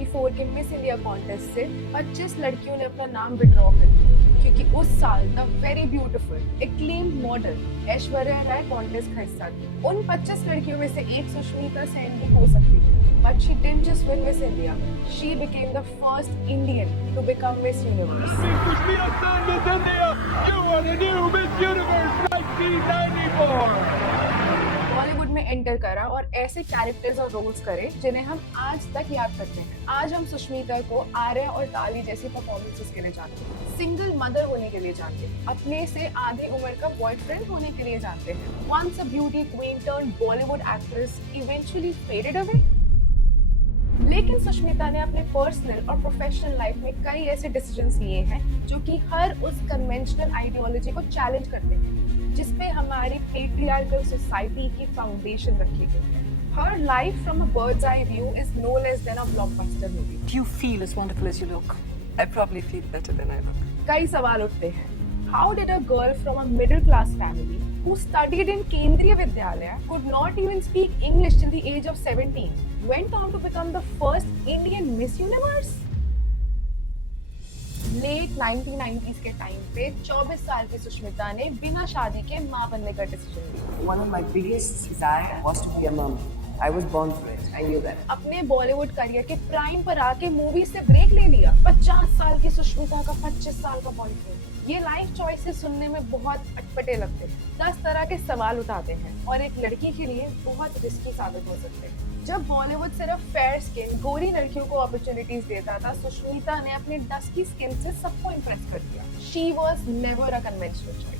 2024 के miss India contest से 25 लड़कियों ने अपना नाम विड्रॉ कर दिया, क्योंकि उस साल the very beautiful acclaimed model Aishwarya Rai contest का हिस्सा थी। उन 25 लड़कियों में से एक सुष्मिता सेन भी हो सकती थी, but she didn't just win Miss India. She became the first Indian to become Miss Universe. Sushmita Sen, Miss India, you are the new Miss Universe 1994. Bollywood में एंटर करा और ऐसे कैरेक्टर्स और रोल्स करे जिन्हें हम आज तक याद करते हैं। आज हम सुष्मिता को आर्या और ताली जैसी परफॉर्मेंसेस के लिए जानते हैं, सिंगल मदर होने के लिए जानते हैं, अपने से आधी उम्र का बॉयफ्रेंड होने के लिए जानते हैं। Once a beauty queen turned Bollywood actress eventually faded away. लेकिन सुष्मिता ने अपने पर्सनल और प्रोफेशनल लाइफ में कई ऐसे डिसीजंस लिए हैं जो कि हर उस कन्वेंशनल आइडियोलॉजी को चैलेंज करते हैं जिसपे हमारी पेट्रियार्कल सोसाइटी की फाउंडेशन रखी गई है। Her life from a bird's eye view is no less than a blockbuster movie. Do you feel as wonderful as you look? I probably feel better than I look. कई सवाल उठते हैं। How did a girl from a middle class family who studied in Kendriya Vidyalaya, could not even speak English till the age of 17, went on to become the first Indian Miss Universe? Late 1990s के time पे 24 साल की सुष्मिता ने बिना शादी के मां बनने का डिसीजन लिया। One of my biggest desires was to be a mom. I was born for it. I knew that. अपने बॉलीवुड करियर के प्राइम पर आके मूवी से ब्रेक ले लिया। 50 साल की सुष्मिता का 25 साल का बॉयफ्रेंड। ये लाइफ चॉइसेस सुनने में बहुत अटपटे लगते हैं, 10 तरह के सवाल उठाते हैं और एक लड़की के लिए बहुत रिस्की साबित हो सकते हैं। जब बॉलीवुड सिर्फ फेयर स्किन गोरी लड़कियों को अपॉर्चुनिटीज देता था, सुष्मिता ने अपने डस्की स्किन से सबको इम्प्रेस कर दिया। She was never a conventional choice.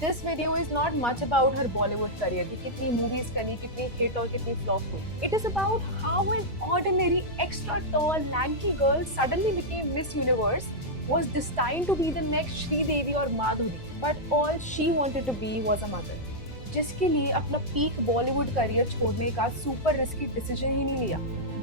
This video is not much about her Bollywood career, कि कितनी मूवीज करी, कितनी हिट और कितनी फ्लॉप हुई। It is about how an ordinary, extra tall, lanky girl suddenly became Miss Universe, was destined to be the next Sridevi or Madhuri, but all she wanted to be was a mother, जिसके लिए अपना peak Bollywood career छोड़ने का super risky decision ही नहीं लिया।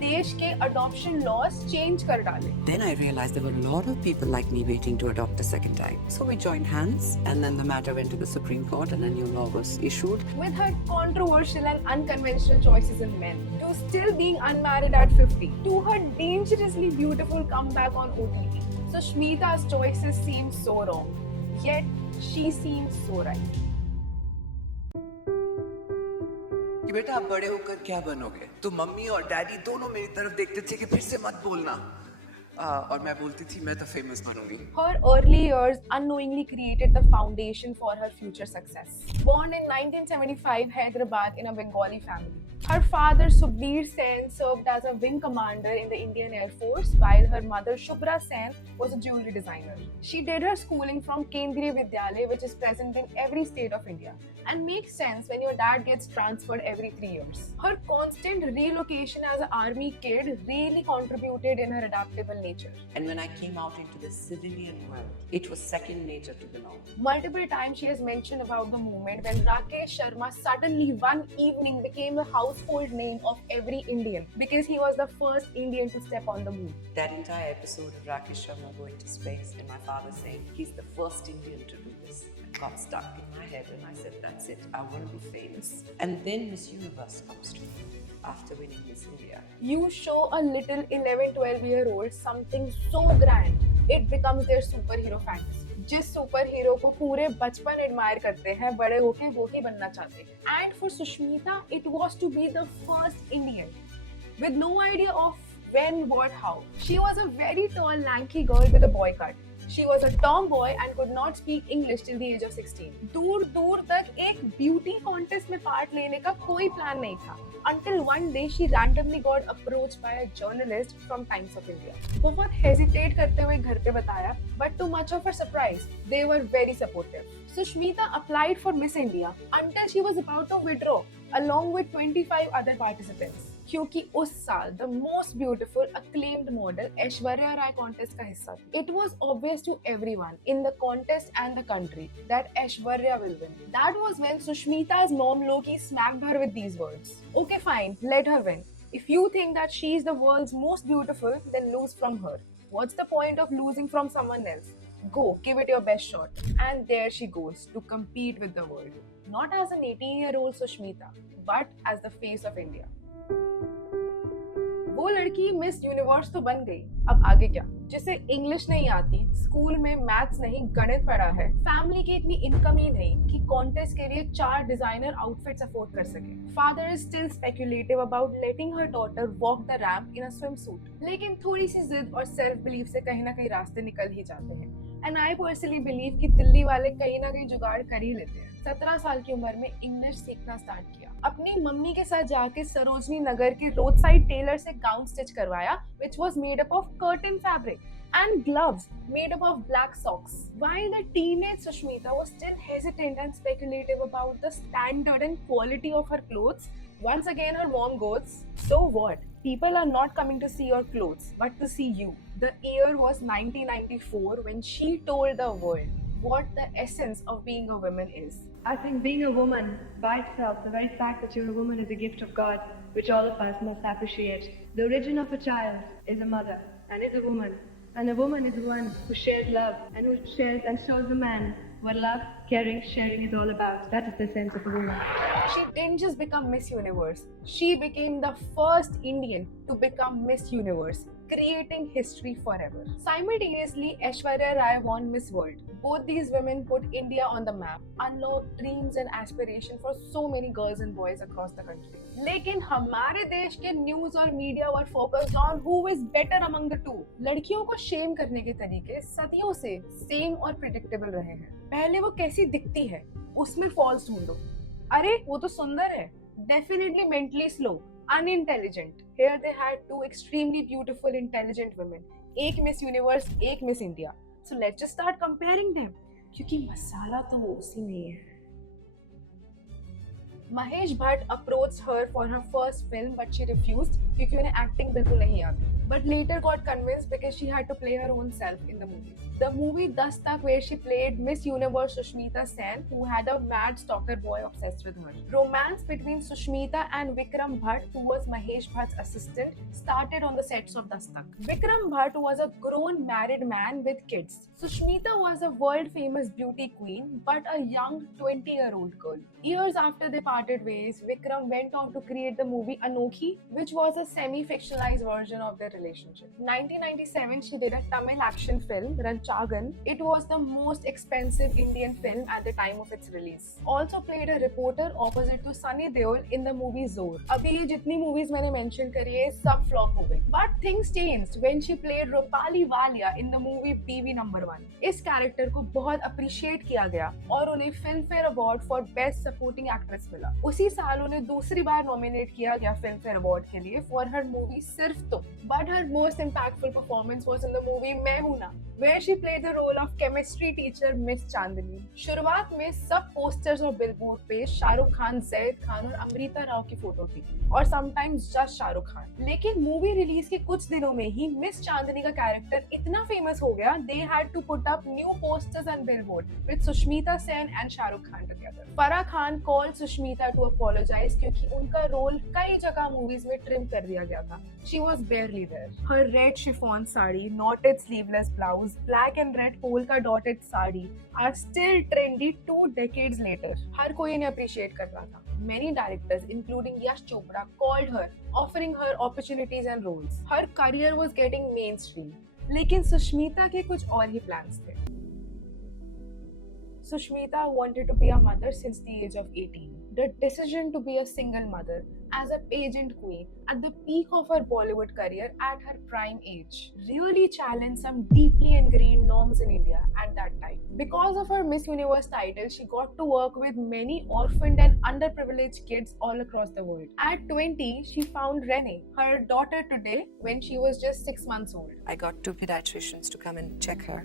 देश के adoption laws change कर डाले। Then I realized there were a lot of people like me waiting to adopt a second time. So we joined hands, and then the matter went to the Supreme Court, and a new law was issued. With her controversial and unconventional choices in men, to still being unmarried at 50, to her dangerously beautiful comeback on OTT, Sushmita's choices seem so wrong, yet she seems so right. कि बेटा आप बड़े होकर क्या बनोगे, तो mummy और daddy दोनों मेरी तरफ देखते थे कि फिर से मत बोलना, और मैं बोलती थी मैं तो famous बनूंगी। Her early years unknowingly created the foundation for her future success. Born in 1975 Hyderabad in a Bengali family, her father Sukhbir Sen served as a wing commander in the Indian Air Force, while her mother Shubhra Sen was a jewelry designer. She did her schooling from Kendriya Vidyalaya, which is present in every state of India, and makes sense when your dad gets transferred every 3 years. Her constant relocation as an army kid really contributed in her adaptable nature. And when I came out into the civilian world, it was second nature to belong. Multiple times she has mentioned about the moment when Rakesh Sharma suddenly one evening became the household name of every Indian because he was the first Indian to step on the moon. That entire episode of Rakesh Sharma going to space and my father saying he's the first Indian to do this got stuck in my head, and I said, that's it, I want to be famous. And then Miss Universe comes to me after winning Miss India. You show a little 11-12-year-old something so grand, it becomes their superhero fantasy. जिस super hero को पूरे बचपन admire करते हैं, बड़े होके वो ही बनना चाहते हैं। And for Sushmita, it was to be the first Indian, with no idea of when, what, how. She was a very tall, lanky girl with a boy cut. She was a tomboy and could not speak English till the age of 16. दूर दूर तक एक beauty contest में part लेने का कोई plan नहीं था, until one day she randomly got approached by a journalist from Times of India. बहुत hesitate करते हुए घर पे बताया, but to much of her surprise, they were very supportive. Sushmita applied for Miss India until she was about to withdraw, along with 25 other participants. क्योंकि उस साल the most beautiful acclaimed model Aishwarya Rai contest का हिस्सा थी. It was obvious to everyone in the contest and the country that Aishwarya will win. That was when Sushmita's mom Loki smacked her with these words. Okay, fine, let her win. If you think that she is the world's most beautiful, then lose from her. What's the point of losing from someone else? Go, give it your best shot. And there she goes to compete with the world. Not as an 18-year-old Sushmita, but as the face of India. वो लड़की miss universe तो बन गई, अब आगे क्या? जिसे English नहीं आती, स्कूल में मैथ्स नहीं गणित पढ़ा है, फैमिली की इतनी इनकम ही नहीं कि कॉन्टेस्ट के लिए 4 डिजाइनर आउटफिट्स अफोर्ड कर सके। Father is still speculative about letting her daughter walk the ramp in a swim suit, लेकिन थोड़ी सी जिद और सेल्फ बिलीफ से कहीं ना कहीं रास्ते निकल ही जाते हैं। एंड आई पर्सनली बिलीव कि दिल्ली वाले कहीं ना कहीं जुगाड़ कर ही लेते हैं। 17 साल की उम्र में इंग्लिश सीखना स्टार्ट किया, अपनी मम्मी के साथ जाके सरोजनी नगर के रोड साइड टेलर से गाउन स्टिच करवाया, which was made up of curtain fabric, and gloves made up of black socks. While the teenage Sushmita was still hesitant and speculative about the standard and quality of her clothes, once again her mom goes, "So what? People are not coming to see your clothes, but to see you." The year was 1994 when she told the world what the essence of being a woman is. I think being a woman by itself, the very fact that you're a woman is a gift of God, which all of us must appreciate. The origin of a child is a mother and is a woman. And a woman is one who shares love and who shares and shows the man what love, caring, sharing is all about. That is the sense of a woman. She didn't just become Miss Universe, she became the first Indian to become Miss Universe, creating history forever. Simultaneously, Aishwarya Rai won Miss World. Both these women put India on the map, unlocked dreams and aspiration for so many girls and boys across the country. लेकिन हमारे देश के news और media were focused on who is better among the two. लड़कियों को Shem करने के तरीके सदियों से सेम और प्रिडिक्टेबल रहे हैं। पहले वो कैसी दिखती है उसमें फॉल्स ढूंढो, अरे वो तो सुंदर है, definitely mentally slow, unintelligent. Here they had 2 extremely beautiful, intelligent women. एक मिस यूनिवर्स, एक miss India. So let's just start comparing them. क्योंकि मसाला तो उसी में ही है. Mahesh Bhatt approached her for her first film, but she refused क्योंकि उन्हें acting बिल्कुल नहीं आती. But later got convinced because she had to play her own self in the movie. The movie Dastak, where she played Miss Universe Sushmita Sen, who had a mad stalker boy obsessed with her. Romance between Sushmita and Vikram Bhatt, who was Mahesh Bhatt's assistant, started on the sets of Dastak. Vikram Bhatt was a grown married man with kids. Sushmita was a world-famous beauty queen, but a young 20-year-old girl. Years after they parted ways, Vikram went on to create the movie Anokhi, which was a semi-fictionalized version of their relationship. 1997, she did a Tamil action film, Ranchagan. It was the most expensive Indian film at the time of its release. Also played a reporter opposite to Sunny Deol in the movie Zor. अभी ये जितनी movies मैंने mention करी है सब flop हो गई. But things changed when she played Rupali Walia in the movie PV No. 1. इस character को बहुत appreciate किया गया और उन्हें Filmfare Award for Best Supporting Actress मिला. उसी साल उन्हें दूसरी बार nominate किया गया Filmfare Award के लिए for her movie सिर्फ तुम. But her most impactful performance was in the movie मैं हूं ना, where she played the role of chemistry teacher Miss Chandni. शुरुआत में सब posters और billboard पे शाहरुख खान, जैद खान और अमृता राव की फोटो थी और sometimes just शाहरुख खान. लेकिन मूवी रिलीज के कुछ दिनों में ही मिस चांदनी का कैरेक्टर इतना फेमस हो गया, they had to put up new posters and billboard with Sushmita Sen and Shahrukh Khan together. Farah Khan called Sushmita to apologize क्योंकि उनका रोल कई जगह मूवीज में ट्रिम कर दिया गया था. She was barely there. Her red chiffon sari, knotted sleeveless blouse, black and red polka dotted sari are still trendy 2 decades later. हर कोई इन्हें appreciate कर रहा था. Many directors, including Yash Chopra, called her, offering her opportunities and roles. Her career was getting mainstream. लेकिन सुष्मिता के कुछ और ही plans थे. Sushmita wanted to be a mother since the age of 18. The decision to be a single mother as a pageant queen at the peak of her Bollywood career at her prime age really challenged some deeply ingrained norms in India at that time. Because of her Miss Universe title, she got to work with many orphaned and underprivileged kids all across the world. At 20, she found Renee, her daughter today, when she was just 6 months old. I got 2 pediatricians to come and check her,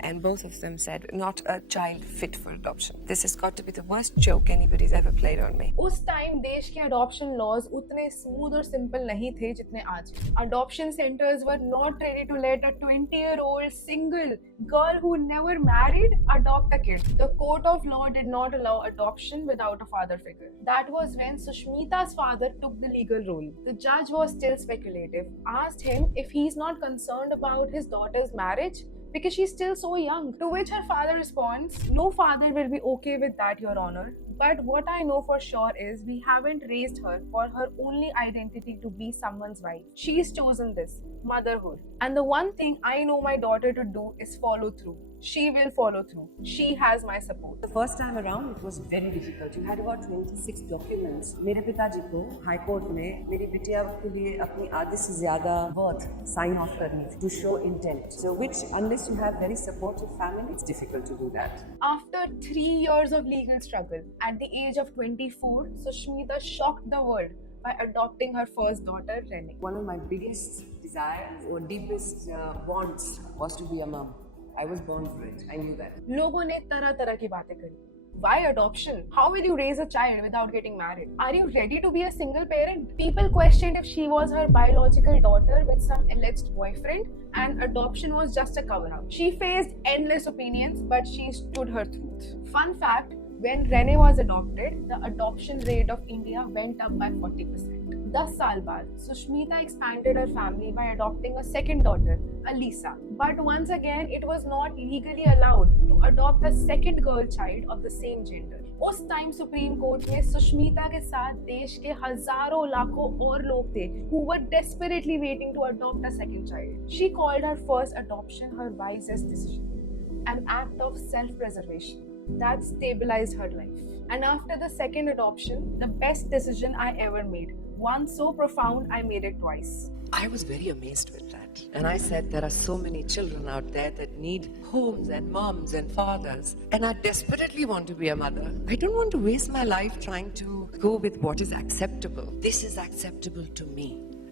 and both of them said, not a child fit for adoption. This has got to be the worst joke anybody's ever played on me. उस time देश के adoption laws उतने smooth और simple नहीं थे जितने आज. Adoption centers were not ready to let a 20-year-old single girl who never married adopt a kid. The court of law did not allow adoption without a father figure. That was when Sushmita's father took the legal role. The judge was still speculative, asked him if he's not concerned about his daughter's marriage, because she's still so young. To which her father responds, "No father will be okay with that, Your Honor. But what I know for sure is we haven't raised her for her only identity to be someone's wife. She's chosen this, motherhood. And the one thing I know my daughter to do is follow through. She will follow through. She has my support." The first time around, it was very difficult. You had about 26 documents. मेरे पिताजी को high court में मेरी बिटिया के लिए अपनी आधे से ज़्यादा birth sign off करनी थी to show intent. So which, unless you have very supportive family, it's difficult to do that. After 3 years of legal struggle, at the age of 24, Sushmita shocked the world by adopting her first daughter, Rene. One of my biggest desires or deepest wants was to be a mom. I was born for it. I knew that. लोगों ने तरह तरह की बातें करी. Why adoption? How will you raise a child without getting married? Are you ready to be a single parent? People questioned if she was her biological daughter with some alleged boyfriend, and adoption was just a cover-up. She faced endless opinions, but she stood her truth. Fun fact, when Rene was adopted, the adoption rate of India went up by 40%. 10 साल बाद, Sushmita expanded her family by adopting a second daughter, Alisa. But once again, it was not legally allowed to adopt a second girl child of the same gender. उस time supreme court में सुष्मिता के साथ देश के हजारों लाखों और लोग थे who were desperately waiting to adopt a second child. She called her first adoption her wisest decision, an act of self-preservation that stabilized her life. And after the second adoption, the best decision I ever made. One so profound, I made it twice. I was very amazed with that. And I said, there are so many children out there that need homes and moms and fathers. And I desperately want to be a mother. I don't want to waste my life trying to go with what is acceptable. This is acceptable to me.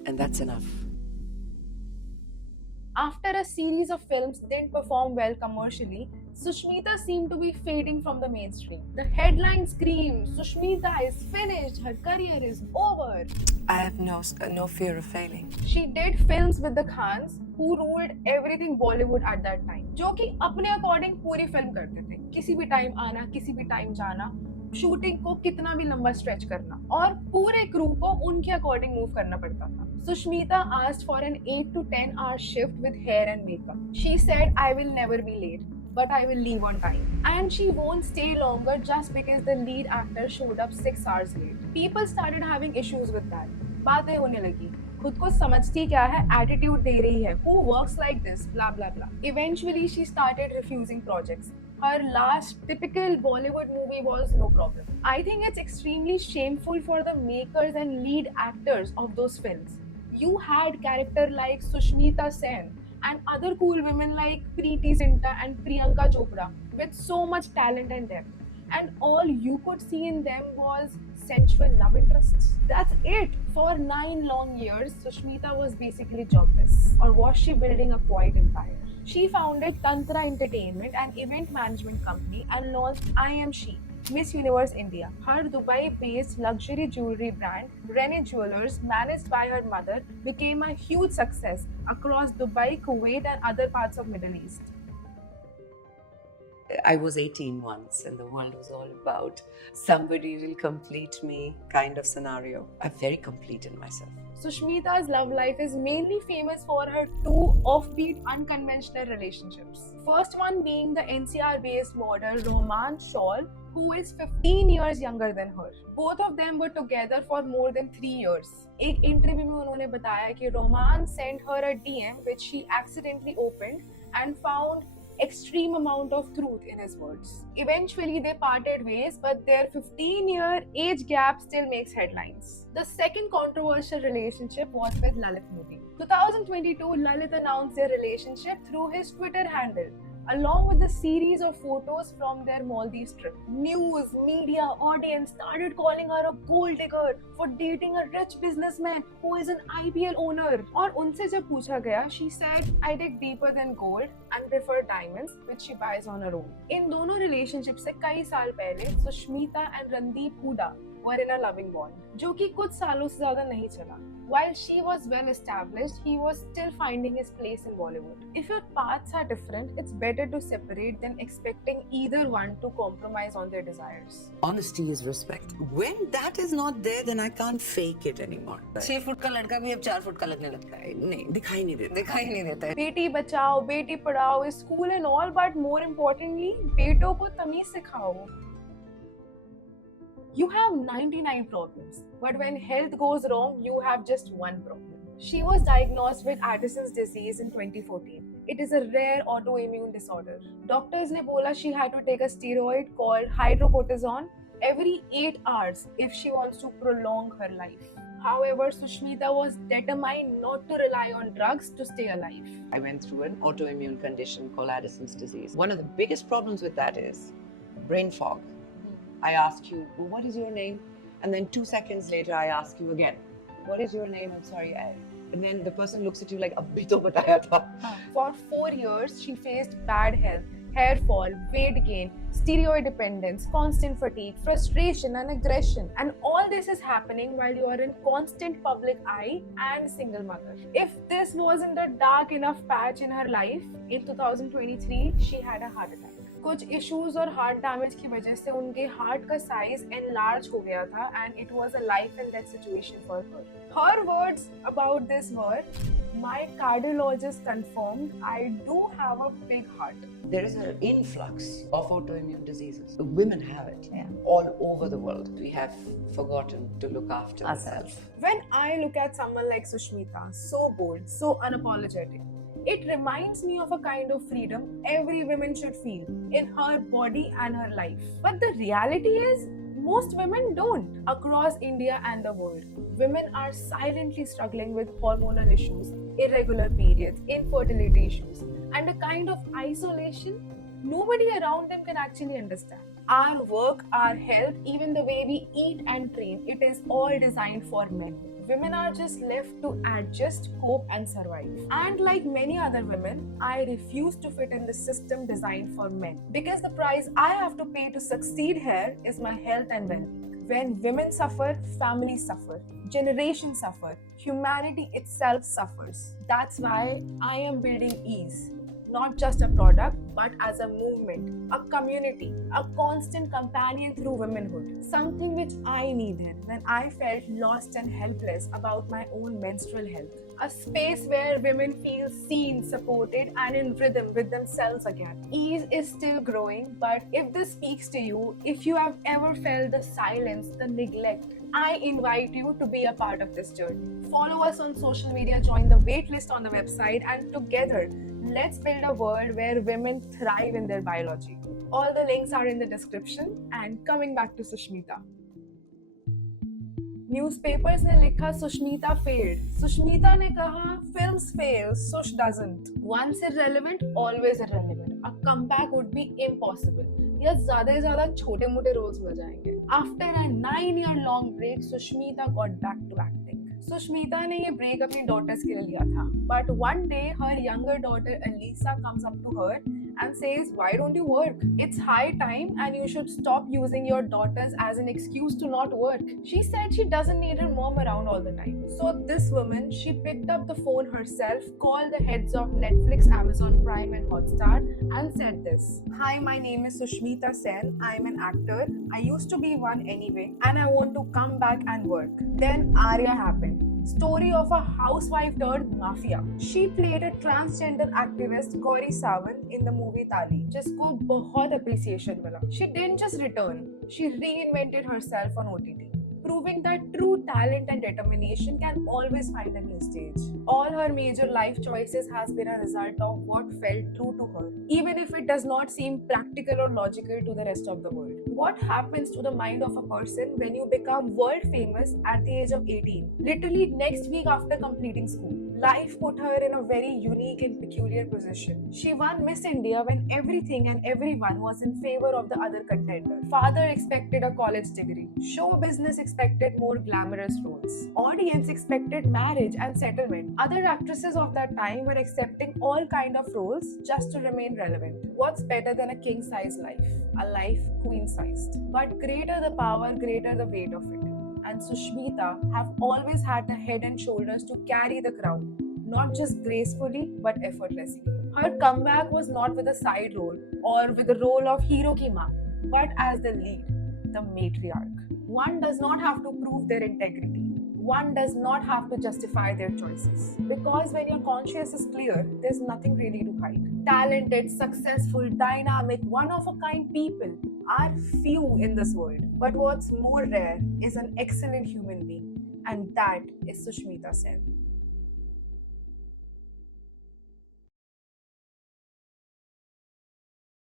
And that's enough. After a series of films didn't perform well commercially, Sushmita seemed to be fading from the mainstream. The headline screamed, "Sushmita is finished, her career is over." I have no fear of failing. She did films with the Khans, who ruled everything Bollywood at that time, जो कि अपने according पूरी film करते थे. किसी भी time आना, किसी भी टाइम जाना, शूटिंग को कितना भी लंबा स्ट्रेच करना, और पूरे क्रू को उनके अकॉर्डिंग मूव करना पड़ता था. Sushmita asked for an 8 to 10 hour shift with hair and makeup. She said, "I will never be late, but I will leave on time." And she won't stay longer just because the lead actor showed up 6 hours late. People started having issues with that. बातें होने लगी. खुद को समझती क्या है, attitude दे रही है, who works like this, blah blah blah. Eventually she started refusing projects. Her last typical Bollywood movie was No Problem. I think it's extremely shameful for the makers and lead actors of those films. You had character like Sushmita Sen and other cool women like Preeti Zinta and Priyanka Chopra with so much talent and depth, and all you could see in them was sensual love interests. That's it. For 9 long years, Sushmita was basically jobless. Or was she building a quiet empire? She founded Tantra Entertainment, an event management company, and launched I Am She, Miss Universe India. Her Dubai-based luxury jewelry brand, Rene Jewelers, managed by her mother, became a huge success across Dubai, Kuwait, and other parts of Middle East. I was 18 once, and the world was all about somebody will complete me kind of scenario. I'm very complete in myself. Sushmita's love life is mainly famous for her 2 offbeat, unconventional relationships. First one being the NCR-based model Roman Shawl, who is 15 years younger than her. Both of them were together for more than 3 years. एक interview में उन्होंने बताया कि Roman sent her a DM which she accidentally opened and found extreme amount of truth in his words. Eventually they parted ways, but their 15-year age gap still makes headlines. The second controversial relationship was with Lalit Modi. 2022, Lalit announced their relationship through his Twitter handle, along with a series of photos from their Maldives trip. News, media, audience started calling her a gold digger for dating a rich businessman who is an IPL owner. और उनसे जब पूछा गया, she said, "I dig deeper than gold and prefer diamonds, which she buys on her own." इन दोनों relationship से कई साल पहले Sushmita and Randeep Hooda were in a loving bond, जो कि कुछ सालों से ज़्यादा नहीं चला. While she was well established, he was still finding his place in Bollywood. If your paths are different, it's better to separate than expecting either one to compromise on their desires. Honesty is respect. When that is not there, then I can't fake it anymore. 6 foot का लड़का भी अब 4 foot का लगने लगता है. नहीं, दिखाई नहीं देता. दिखाई नहीं देता है. Beti Bachao, Beti Padhao is cool and all, but more importantly, बेटों को तमीज सिखाओ. You have 99 problems, but when health goes wrong, you have just one problem. She was diagnosed with Addison's disease in 2014. It is a rare autoimmune disorder. Doctors ne bola she had to take a steroid called hydrocortisone every 8 hours if she wants to prolong her life. However, Sushmita was determined not to rely on drugs to stay alive. I went through an autoimmune condition called Addison's disease. One of the biggest problems with that is brain fog. I ask you, well, what is your name? And then 2 seconds later, I ask you again, what is your name? I'm sorry. And then the person looks at you like, abhi to bataya tha. For 4 years, she faced bad health, hair fall, weight gain, steroid dependence, constant fatigue, frustration and aggression. And all this is happening while you are in constant public eye and single mother. If this wasn't a dark enough patch in her life, in 2023, she had a heart attack. कुछ issues और heart damage की वजह से उनके heart का size enlarge हो गया था and it was a life and death situation for her words about this were my cardiologist confirmed I do have a big heart. There is an influx of autoimmune diseases. Women have it all over the world. We have forgotten to look after ourselves. When I look at someone like Sushmita, so bold, so unapologetic, it reminds me of a kind of freedom every woman should feel in her body and her life. But the reality is, most women don't. Across India and the world, women are silently struggling with hormonal issues, irregular periods, infertility issues, and a kind of isolation nobody around them can actually understand. Our work, our health, even the way we eat and train, it is all designed for men. Women are just left to adjust, cope and survive. And like many other women, I refuse to fit in the system designed for men. Because the price I have to pay to succeed here is my health and well-being. When women suffer, families suffer, generations suffer, humanity itself suffers. That's why I am building ease. Not just a product, but as a movement, a community, a constant companion through womanhood. Something which I needed when I felt lost and helpless about my own menstrual health. A space where women feel seen, supported, and in rhythm with themselves again. Ease is still growing, but if this speaks to you, if you have ever felt the silence, the neglect, I invite you to be a part of this journey. Follow us on social media, join the waitlist on the website, and together, let's build a world where women thrive in their biology. All the links are in the description. And coming back to Sushmita. Newspapers ने लिखा Sushmita failed. Sushmita ने कहा films fail, Sush doesn't. Once irrelevant, always irrelevant. A comeback would be impossible. या ज़्यादा से ज़्यादा छोटे मोटे roles मिल जाएंगे. After a 9-year-long break, Sushmita got back to acting. Sushmita ने ये break अपनी daughters के लिए लिया था. But one day, her younger daughter Alisa comes up to her and says, "Why don't you work? It's high time and you should stop using your daughters as an excuse to not work." She said she doesn't need her mom around all the time. So this woman, she picked up the phone herself, called the heads of Netflix, Amazon Prime and Hotstar and said this. "Hi, my name is Sushmita Sen. I'm an actor. I used to be one anyway and I want to come back and work." Then Arya happened. Story of a housewife turned mafia. She played a transgender activist Gauri Sawant in the movie Tali, जिसको बहुत appreciation मिला. She didn't just return, she reinvented herself on OTT, proving that true talent and determination can always find a new stage. All her major life choices has been a result of what felt true to her, even if it does not seem practical or logical to the rest of the world. What happens to the mind of a person when you become world famous at the age of 18? Literally next week after completing school. Life put her in a very unique and peculiar position. She won Miss India when everything and everyone was in favor of the other contender. Father expected a college degree. Show business expected more glamorous roles. Audience expected marriage and settlement. Other actresses of that time were accepting all kind of roles just to remain relevant. What's better than a king-size life? A life queen-sized. But greater the power, greater the weight of it. And Sushmita have always had the head and shoulders to carry the crown, not just gracefully but effortlessly. Her comeback was not with a side role or with the role of hero ki maa, but as the lead, the matriarch. One does not have to prove their integrity. One does not have to justify their choices. Because when your conscience is clear, there's nothing really to hide. Talented, successful, dynamic, one-of-a-kind people are few in this world. But what's more rare is an excellent human being, and that is Sushmita Sen.